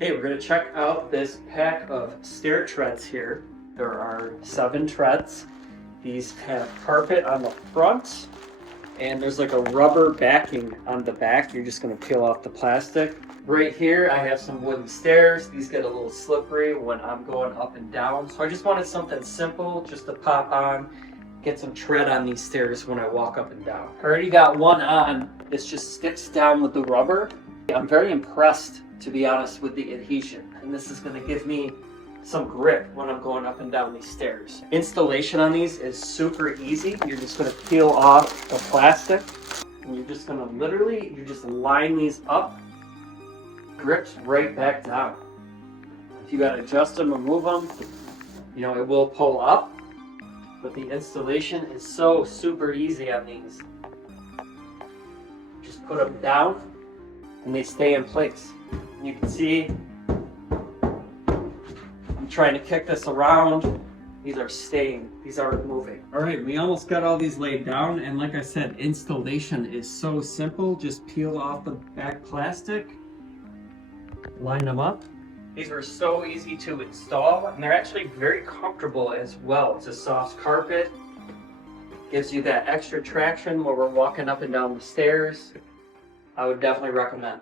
Hey, we're going to check out this pack of stair treads here. There are 7 treads. These have carpet on the front, and there's like a rubber backing on the back. You're just going to peel off the plastic. Right here, I have some wooden stairs. These get a little slippery when I'm going up and down. So I just wanted something simple just to pop on, get some tread on these stairs when I walk up and down. I already got one on. This just sticks down with the rubber. I'm very impressed, to be honest, with the adhesion. And this is going to give me some grip when I'm going up and down these stairs. Installation on these is super easy. You're just going to peel off the plastic. And you're just going to literally, you just line these up. Grips right back down. If you got to adjust them or move them, you know, it will pull up. But the installation is so super easy on these. Just put them down and they stay in place. You can see I'm trying to kick this around. These are staying, these aren't moving. All right, we almost got all these laid down, and like I said, installation is so simple. Just peel off the back plastic, line them up. These are so easy to install, and they're actually very comfortable as well. It's a soft carpet, gives you that extra traction while we're walking up and down the stairs. I would definitely recommend.